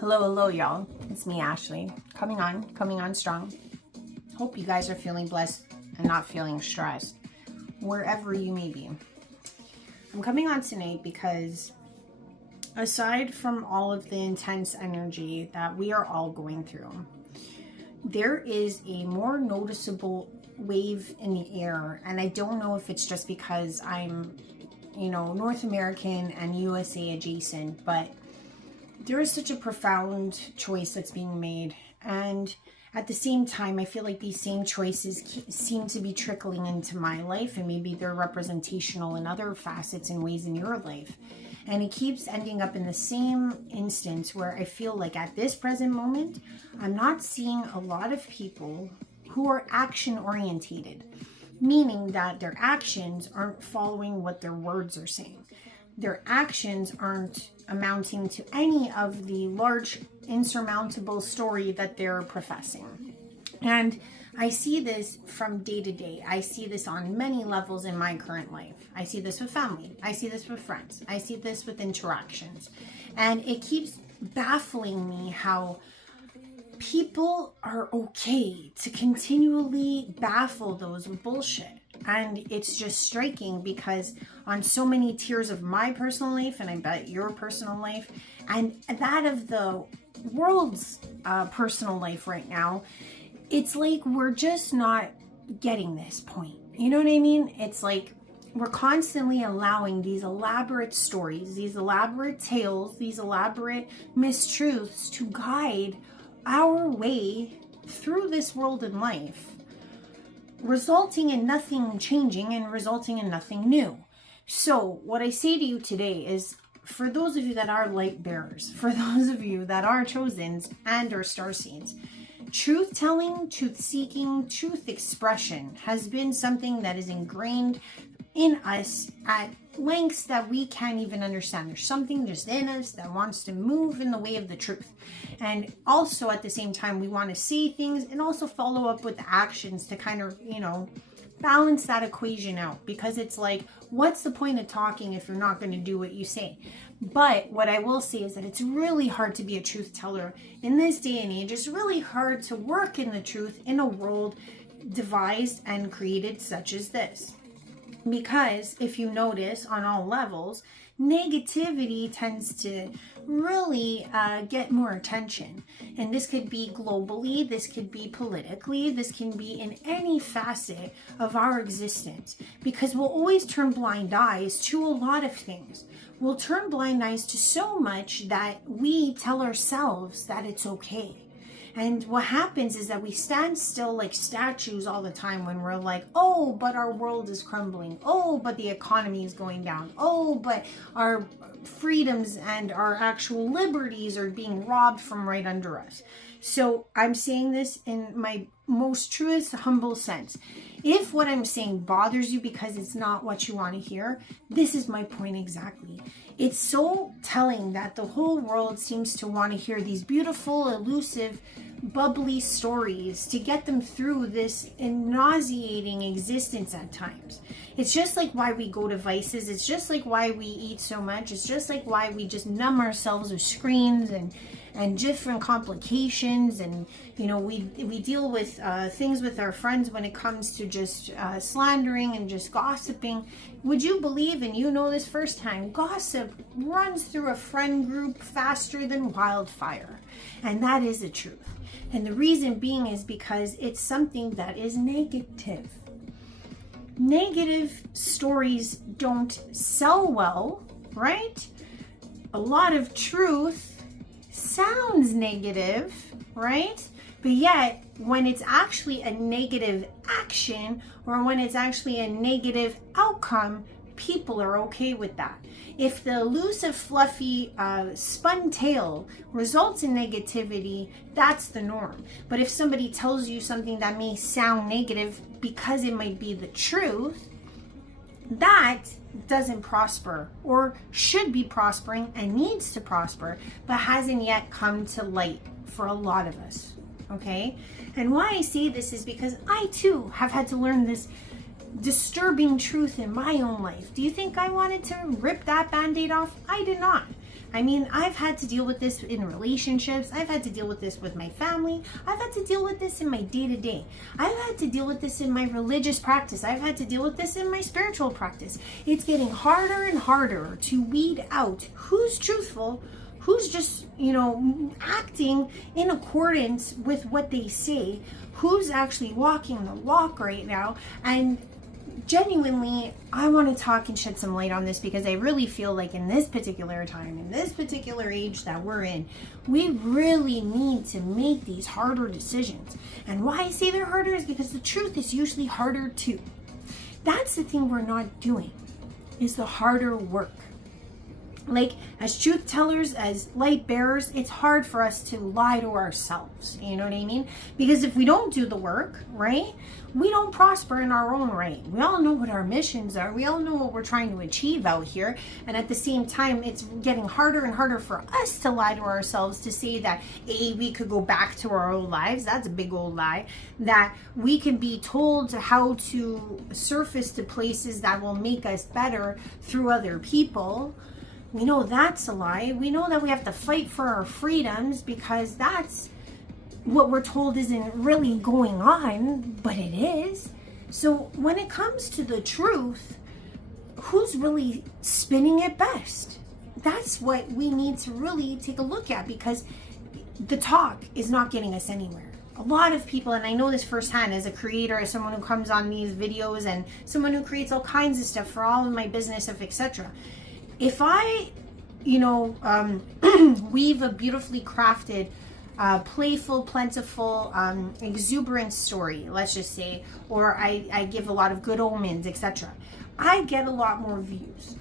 Hello, y'all. It's me, Ashley, coming on strong. Hope you guys are feeling blessed and not feeling stressed, wherever you may be. I'm coming on tonight because aside from all of the intense energy that we are all going through, there is a more noticeable wave in the air, and I don't know if it's just because I'm, North American and USA adjacent, but there is such a profound choice that's being made, and at the same time I feel like these same choices seem to be trickling into my life, and maybe they're representational in other facets and ways in your life, and it keeps ending up in the same instance where I feel like at this present moment I'm not seeing a lot of people who are action orientated, meaning that their actions aren't following what their words are saying. Their actions aren't amounting to any of the large insurmountable story that they're professing. And I see this from day to day. I see this on many levels in my current life. I see this with family. I see this with friends. I see this with interactions. And it keeps baffling me how people are okay to continually baffle those with bullshit. And it's just striking because on so many tiers of my personal life, and I bet your personal life, and that of the world's personal life right now, it's like we're just not getting this point. You know what I mean? It's like we're constantly allowing these elaborate stories, these elaborate tales, these elaborate mistruths to guide our way through this world and life, resulting in nothing changing and resulting in nothing new. So what I say to you today is, for those of you that are light bearers, for those of you that are chosens and are starseeds, truth telling, truth seeking, truth expression has been something that is ingrained in us at lengths that we can't even understand. There's something just in us that wants to move in the way of the truth. And also at the same time, we want to say things and also follow up with actions to kind of, balance that equation out. Because it's like, what's the point of talking if you're not going to do what you say? But what I will say is that it's really hard to be a truth teller in this day and age. It's really hard to work in the truth in a world devised and created such as this. Because if you notice on all levels, negativity tends to really get more attention. And this could be globally, this could be politically, this can be in any facet of our existence. Because we'll always turn blind eyes to a lot of things. We'll turn blind eyes to so much that we tell ourselves that it's okay. And what happens is that we stand still like statues all the time when we're like, oh, but our world is crumbling. Oh, but the economy is going down. Oh, but our freedoms and our actual liberties are being robbed from right under us. So I'm saying this in my most truest, humble sense. If what I'm saying bothers you because it's not what you want to hear, this is my point exactly. It's so telling that the whole world seems to want to hear these beautiful, elusive, bubbly stories to get them through this nauseating existence at times. It's just like why we go to vices. It's just like why we eat so much. It's just like why we just numb ourselves with screens and different complications, and we deal with things with our friends when it comes to just slandering and just gossiping. Would you believe, and you know this firsthand, gossip runs through a friend group faster than wildfire, and that is the truth. And the reason being is because it's something that is negative. Negative stories don't sell well, right? A lot of truth sounds negative, right? But yet, when it's actually a negative action or when it's actually a negative outcome, people are okay with that. If the elusive, fluffy, spun tale results in negativity, that's the norm. But if somebody tells you something that may sound negative because it might be the truth, that doesn't prosper, or should be prospering and needs to prosper, but hasn't yet come to light for a lot of us. Okay? And why I say this is because I too have had to learn this disturbing truth in my own life. Do you think I wanted to rip that band-aid off? I did not. I mean, I've had to deal with this in relationships. I've had to deal with this with my family. I've had to deal with this in my day-to-day. I've had to deal with this in my religious practice. I've had to deal with this in my spiritual practice. It's getting harder and harder to weed out who's truthful, who's just, acting in accordance with what they say, who's actually walking the walk right now. And genuinely, I want to talk and shed some light on this, because I really feel like in this particular time, in this particular age that we're in, we really need to make these harder decisions. And why I say they're harder is because the truth is usually harder too. That's the thing we're not doing, is the harder work. Like, as truth tellers, as light bearers, it's hard for us to lie to ourselves. You know what I mean? Because if we don't do the work, right, we don't prosper in our own right. We all know what our missions are. We all know what we're trying to achieve out here. And at the same time, it's getting harder and harder for us to lie to ourselves, to say that, we could go back to our old lives. That's a big old lie. That we can be told how to surface to places that will make us better through other people. We know that's a lie. We know that we have to fight for our freedoms, because that's what we're told isn't really going on, but it is. So when it comes to the truth, who's really spinning it best? That's what we need to really take a look at, because the talk is not getting us anywhere. A lot of people, and I know this firsthand as a creator, as someone who comes on these videos and someone who creates all kinds of stuff for all of my business, etc. If I, weave a beautifully crafted, playful, plentiful, exuberant story, let's just say, or I give a lot of good omens, etc., I get a lot more views.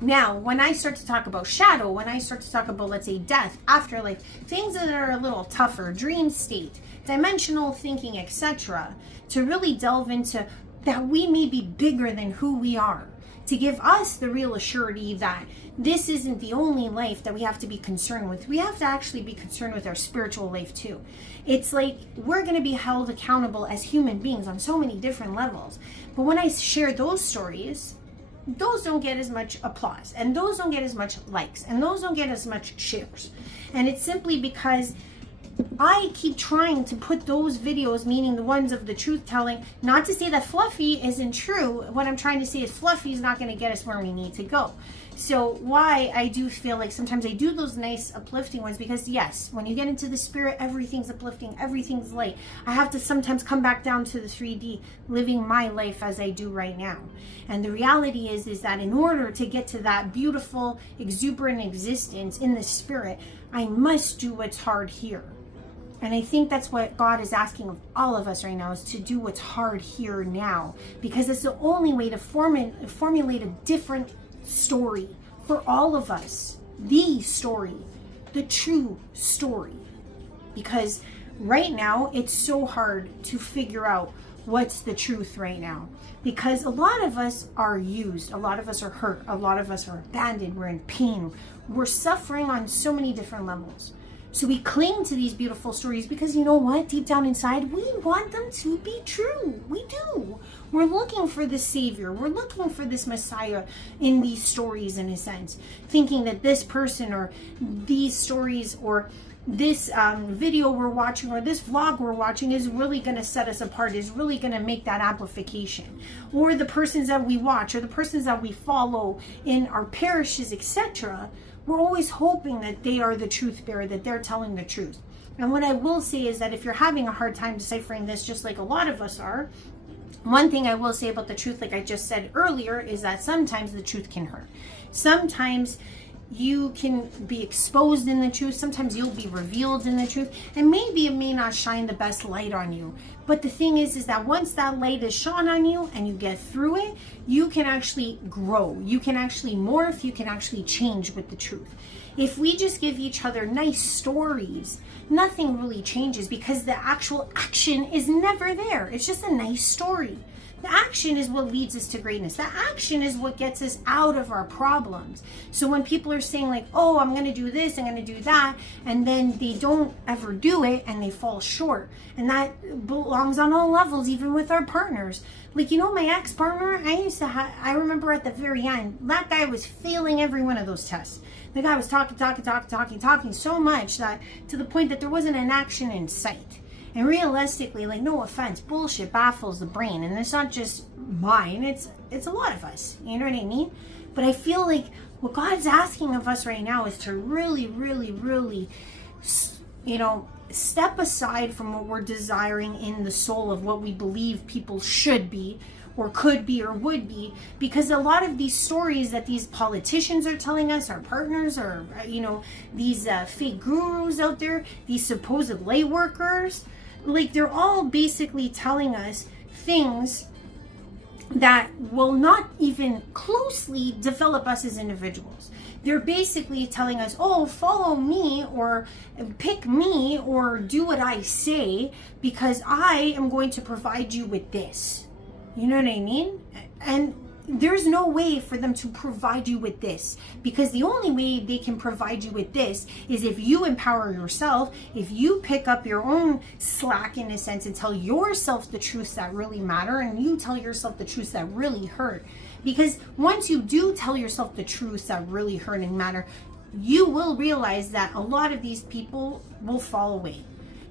Now, when I start to talk about shadow, when I start to talk about, let's say, death, afterlife, things that are a little tougher, dream state, dimensional thinking, etc., to really delve into that we may be bigger than who we are, to give us the real assurity that this isn't the only life that we have to be concerned with. We have to actually be concerned with our spiritual life too. It's like we're going to be held accountable as human beings on so many different levels. But when I share those stories, those don't get as much applause, and those don't get as much likes, and those don't get as much shares. And it's simply because I keep trying to put those videos, meaning the ones of the truth telling, not to say that fluffy isn't true. What I'm trying to say is fluffy is not going to get us where we need to go. So why I do feel like sometimes I do those nice uplifting ones, because yes, when you get into the spirit, everything's uplifting, everything's light. I have to sometimes come back down to the 3D, living my life as I do right now. And the reality is that in order to get to that beautiful, exuberant existence in the spirit, I must do what's hard here. And I think that's what God is asking of all of us right now, is to do what's hard here now, because it's the only way to formulate a different story for all of us. The story, the true story. Because right now, it's so hard to figure out what's the truth right now. Because a lot of us are used, a lot of us are hurt, a lot of us are abandoned, we're in pain, we're suffering on so many different levels. So we cling to these beautiful stories because, you know what, deep down inside, we want them to be true. We do. We're looking for the Savior. We're looking for this Messiah in these stories, in a sense, thinking that this person or these stories or this video we're watching or this vlog we're watching is really going to set us apart, is really going to make that amplification. Or the persons that we watch or the persons that we follow in our parishes, etc., we're always hoping that they are the truth bearer, that they're telling the truth. And what I will say is that if you're having a hard time deciphering this, just like a lot of us are, one thing I will say about the truth, like I just said earlier, is that sometimes the truth can hurt. Sometimes you can be exposed in the truth. Sometimes you'll be revealed in the truth. And maybe it may not shine the best light on you. But the thing is that once that light is shone on you and you get through it, you can actually grow. You can actually morph. You can actually change with the truth. If we just give each other nice stories, nothing really changes because the actual action is never there. It's just a nice story. The action is what leads us to greatness. The action is what gets us out of our problems. So when people are saying like, oh, I'm going to do this, I'm going to do that, and then they don't ever do it and they fall short. And that belongs on all levels, even with our partners. Like, you know, my ex-partner, I remember at the very end, that guy was failing every one of those tests. The guy was talking so much that to the point that there wasn't an action in sight. And realistically, like, no offense, bullshit baffles the brain. And it's not just mine, it's a lot of us. You know what I mean? But I feel like what God's asking of us right now is to really, really, really, you know, step aside from what we're desiring in the soul of what we believe people should be or could be or would be, because a lot of these stories that these politicians are telling us, our partners, or, you know, these fake gurus out there, these supposed light workers, like, they're all basically telling us things that will not even closely develop us as individuals. They're basically telling us, oh, follow me or pick me or do what I say because I am going to provide you with this. You know what I mean? And there's no way for them to provide you with this, because the only way they can provide you with this is if you empower yourself, if you pick up your own slack in a sense and tell yourself the truths that really matter, and you tell yourself the truths that really hurt. Because once you do tell yourself the truths that really hurt and matter, you will realize that a lot of these people will fall away.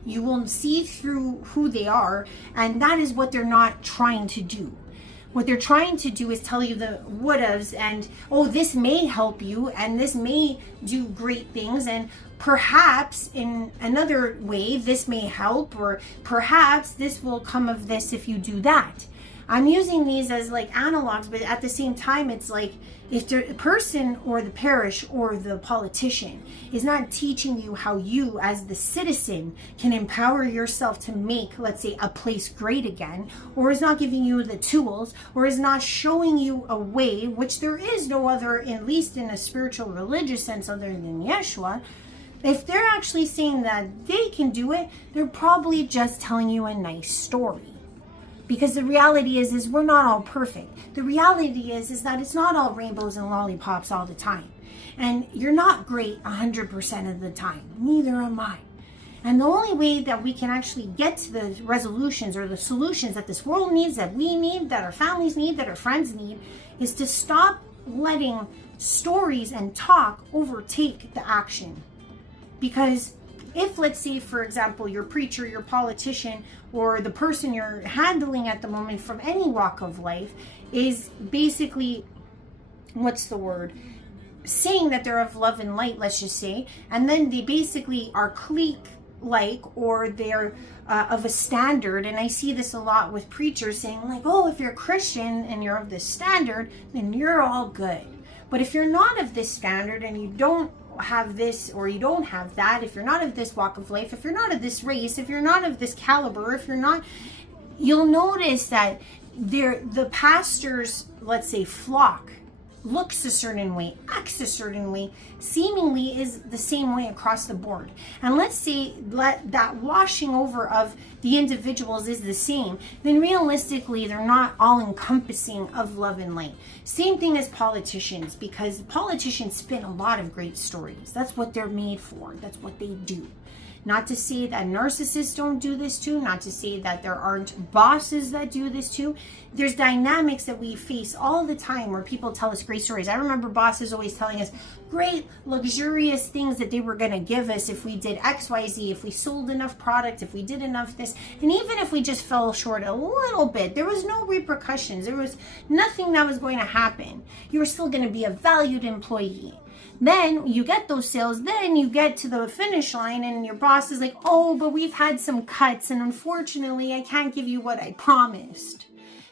You will see through who they are, and that is what they're not trying to do. What they're trying to do is tell you the whatevs and, oh, this may help you and this may do great things, and perhaps in another way this may help, or perhaps this will come of this if you do that. I'm using these as like analogs, but at the same time, it's like if the person or the parish or the politician is not teaching you how you as the citizen can empower yourself to make, let's say, a place great again, or is not giving you the tools, or is not showing you a way, which there is no other, at least in a spiritual religious sense other than Yeshua, if they're actually saying that they can do it, they're probably just telling you a nice story. Because the reality is we're not all perfect. The reality is that it's not all rainbows and lollipops all the time. And you're not great 100% of the time. Neither am I. And the only way that we can actually get to the resolutions or the solutions that this world needs, that we need, that our families need, that our friends need, is to stop letting stories and talk overtake the action. Because if, let's say, for example, your preacher, your politician, or the person you're handling at the moment from any walk of life is basically, saying that they're of love and light, let's just say, and then they basically are clique-like, or they're of a standard, and I see this a lot with preachers saying like, oh, if you're a Christian and you're of this standard, then you're all good. But if you're not of this standard and you don't have this or you don't have that, if you're not of this walk of life, if you're not of this race, if you're not of this caliber, if you're not, you'll notice that the pastor's, let's say, flock looks a certain way, acts a certain way, seemingly is the same way across the board. And let's say that washing over of the individuals is the same, then realistically they're not all encompassing of love and light. Same thing as politicians, because politicians spin a lot of great stories. That's what they're made for. That's what they do. Not to say that narcissists don't do this too, not to say that there aren't bosses that do this too. There's dynamics that we face all the time where people tell us great stories. I remember bosses always telling us great, luxurious things that they were going to give us if we did X, Y, Z, if we sold enough product, if we did enough this. And even if we just fell short a little bit, there was no repercussions. There was nothing that was going to happen. You were still going to be a valued employee. Then you get those sales, then you get to the finish line and your boss is like, oh, but we've had some cuts and unfortunately I can't give you what I promised.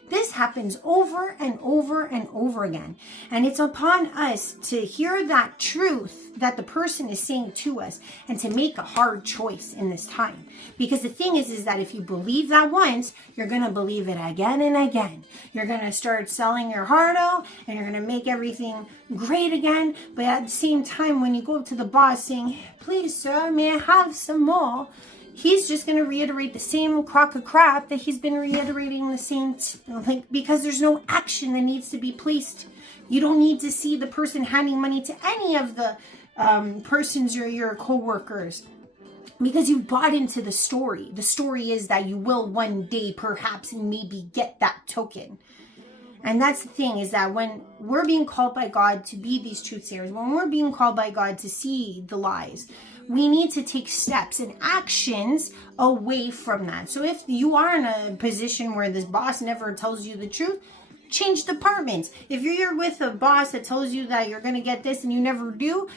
This happens over and over and over again. And it's upon us to hear that truth that the person is saying to us and to make a hard choice in this time. Because the thing is that if you believe that once, you're going to believe it again and again. You're going to start selling your heart out and you're going to make everything great again. But at the same time, when you go to the boss saying, please, sir, may I have some more? he's just going to reiterate the same crock of crap that he's been reiterating the same, because there's no action that needs to be placed. You don't need to see the person handing money to any of the persons or your co-workers, because you've bought into the story. The story is that you will one day perhaps maybe get that token. And that's the thing, is that when we're being called by God to be these truth sayers, when we're being called by God to see the lies, we need to take steps and actions away from that. So if you are in a position where this boss never tells you the truth, change departments. If you're with a boss that tells you that you're going to get this and you never do,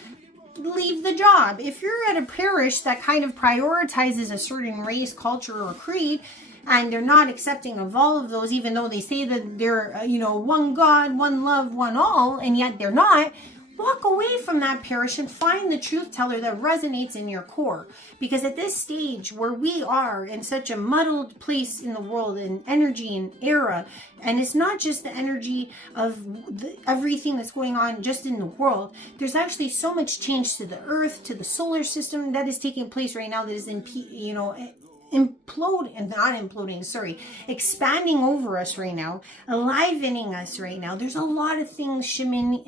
leave the job. If you're at a parish that kind of prioritizes a certain race, culture, or creed, and they're not accepting of all of those, even though they say that they're, one God, one love, one all, and yet they're not, walk away from that parish and find the truth teller that resonates in your core. Because at this stage where we are in such a muddled place in the world and energy and era, and it's not just the energy of everything that's going on just in the world, there's actually so much change to the earth, to the solar system that is taking place right now, that is expanding over us right now, enlivening us right now. There's a lot of things shimmying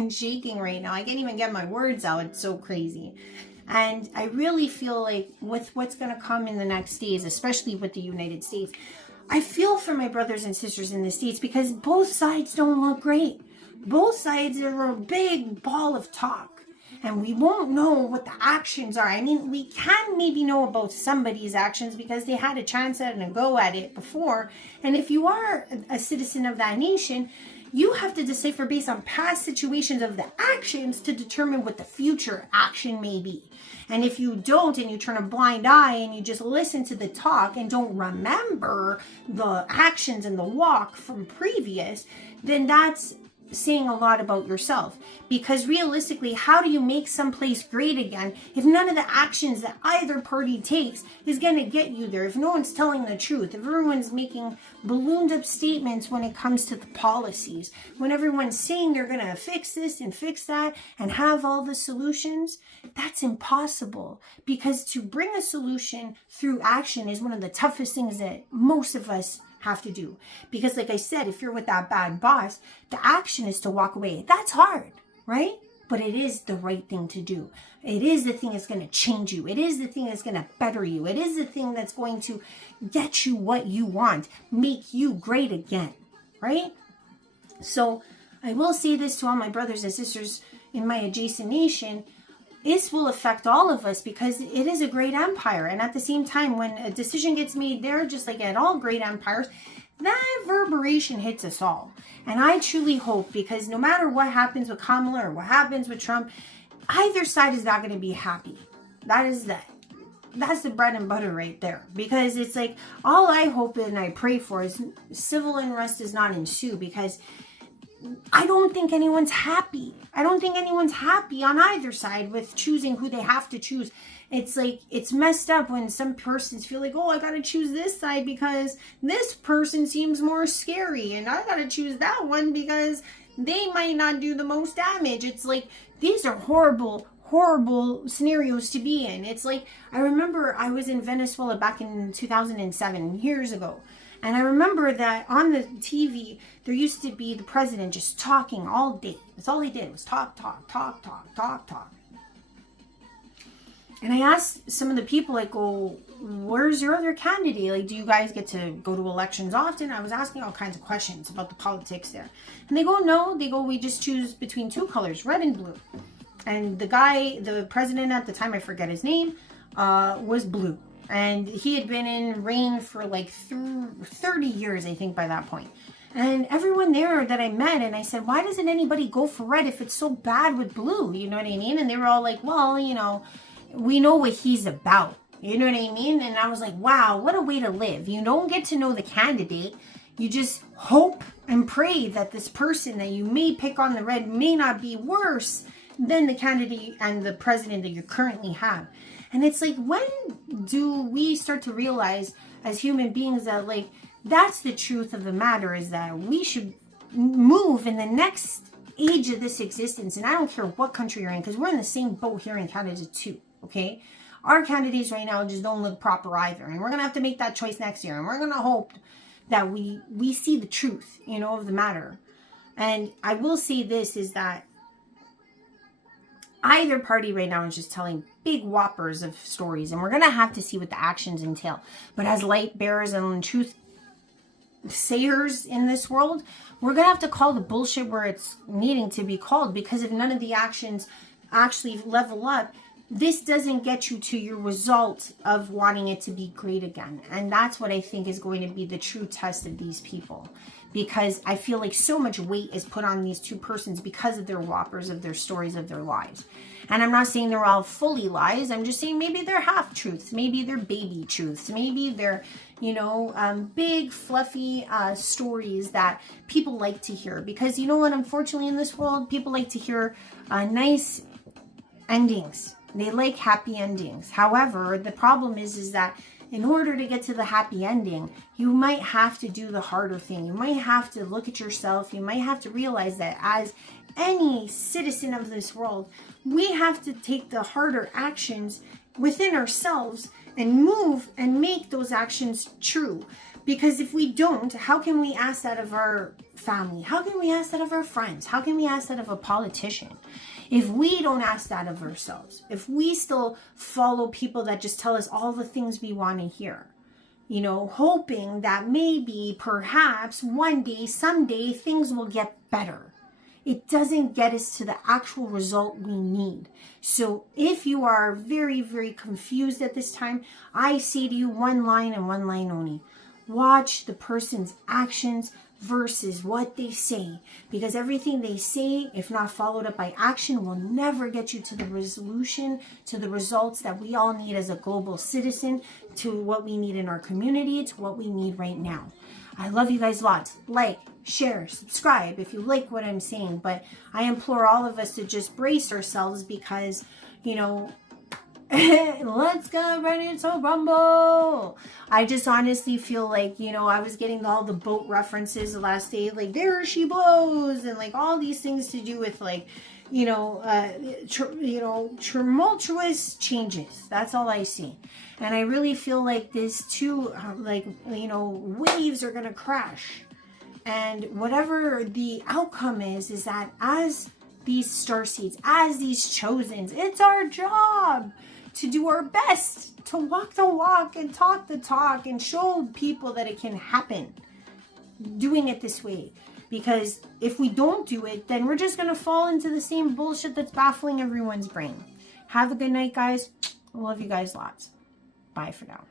and shaking right now. I can't even get my words out. It's so crazy. And I really feel like with what's going to come in the next days, especially with the United States, I feel for my brothers and sisters in the States, because both sides don't look great. Both sides are a big ball of talk. And we won't know what the actions are. I mean, we can maybe know about somebody's actions because they had a chance at and a go at it before. And if you are a citizen of that nation, you have to decipher based on past situations of the actions to determine what the future action may be. And if you don't, and you turn a blind eye and you just listen to the talk and don't remember the actions and the walk from previous, then that's saying a lot about yourself. Because realistically, how do you make someplace great again if none of the actions that either party takes is going to get you there? If no one's telling the truth, if everyone's making ballooned up statements when it comes to the policies, when everyone's saying they're going to fix this and fix that and have all the solutions, that's impossible. Because to bring a solution through action is one of the toughest things that most of us have to do. Because like I said, if you're with that bad boss, the action is to walk away. That's hard, right? But it is the right thing to do. It is the thing that's going to change you. It is the thing that's going to better you. It is the thing that's going to get you what you want, make you great again, right? So I will say this to all my brothers and sisters in my adjacent nation. This will affect all of us because it is a great empire. And at the same time, when a decision gets made there, just like at all great empires, that reverberation hits us all. And I truly hope, because no matter what happens with Kamala or what happens with Trump, either side is not going to be happy. That's the bread and butter right there. Because it's like, all I hope and I pray for is civil unrest does not ensue, because I don't think anyone's happy. I don't think anyone's happy on either side with choosing who they have to choose. It's like, it's messed up when some persons feel like, oh, I got to choose this side because this person seems more scary. And I got to choose that one because they might not do the most damage. It's like, these are horrible scenarios to be in. It's like, I remember I was in Venezuela back in 2007, years ago. And I remember that on the TV, there used to be the president just talking all day. That's all he did was talk. And I asked some of the people, like, oh, where's your other candidate? Like, do you guys get to go to elections often? I was asking all kinds of questions about the politics there. And they go, no. They go, we just choose between two colors, red and blue. And the president at the time, I forget his name, was blue. And he had been in reign for like 30 years, I think, by that point. And everyone there that I met, and I said, why doesn't anybody go for red if it's so bad with blue? You know what I mean? And they were all like, well, we know what he's about. You know what I mean? And I was like, wow, what a way to live. You don't get to know the candidate. You just hope and pray that this person that you may pick on the red may not be worse than the candidate and the president that you currently have. And it's like, when do we start to realize as human beings that, like, that's the truth of the matter, is that we should move in the next age of this existence. And I don't care what country you're in, because we're in the same boat here in Canada too, okay? our candidates right now just don't look proper either. And we're going to have to make that choice next year. And we're going to hope that we see the truth, you know, of the matter. And I will say this is that either party right now is just telling big whoppers of stories. And we're going to have to see what the actions entail. But as light bearers and truth sayers in this world, we're going to have to call the bullshit where it's needing to be called. Because if none of the actions actually level up, this doesn't get you to your result of wanting it to be great again. And that's what I think is going to be the true test of these people. Because I feel like so much weight is put on these two persons because of their whoppers, of their stories, of their lies. And I'm not saying they're all fully lies. I'm just saying maybe they're half truths. Maybe they're baby truths. Maybe they're, you know, big, fluffy stories that people like to hear. Because you know what? Unfortunately, in this world, people like to hear nice endings. They like happy endings. However, the problem is that in order to get to the happy ending, you might have to do the harder thing. You might have to look at yourself. You might have to realize that as any citizen of this world, we have to take the harder actions within ourselves and move and make those actions true. Because if we don't, how can we ask that of our family? How can we ask that of our friends? How can we ask that of a politician? If we don't ask that of ourselves, if we still follow people that just tell us all the things we want to hear, you know, hoping that maybe, perhaps, one day, someday, things will get better. It doesn't get us to the actual result we need. So if you are very, very confused at this time, I say to you one line and one line only. Watch the person's actions versus what they say. Because everything they say, if not followed up by action, will never get you to the resolution, to the results that we all need as a global citizen, to what we need in our community, to what we need right now. I love you guys lots. Like, share, subscribe if you like what I'm saying. But I implore all of us to just brace ourselves because, you know, let's get ready to rumble. I just honestly feel like, you know, I was getting all the boat references the last day, like there she blows, and like all these things to do with like, you know, tumultuous changes. That's all I see. And I really feel like this too, like, you know, waves are going to crash. And whatever the outcome is that as these starseeds, as these chosens, it's our job to do our best, to walk the walk and talk the talk and show people that it can happen doing it this way. Because if we don't do it, then we're just going to fall into the same bullshit that's baffling everyone's brain. Have a good night, guys. I love you guys lots. Bye for now.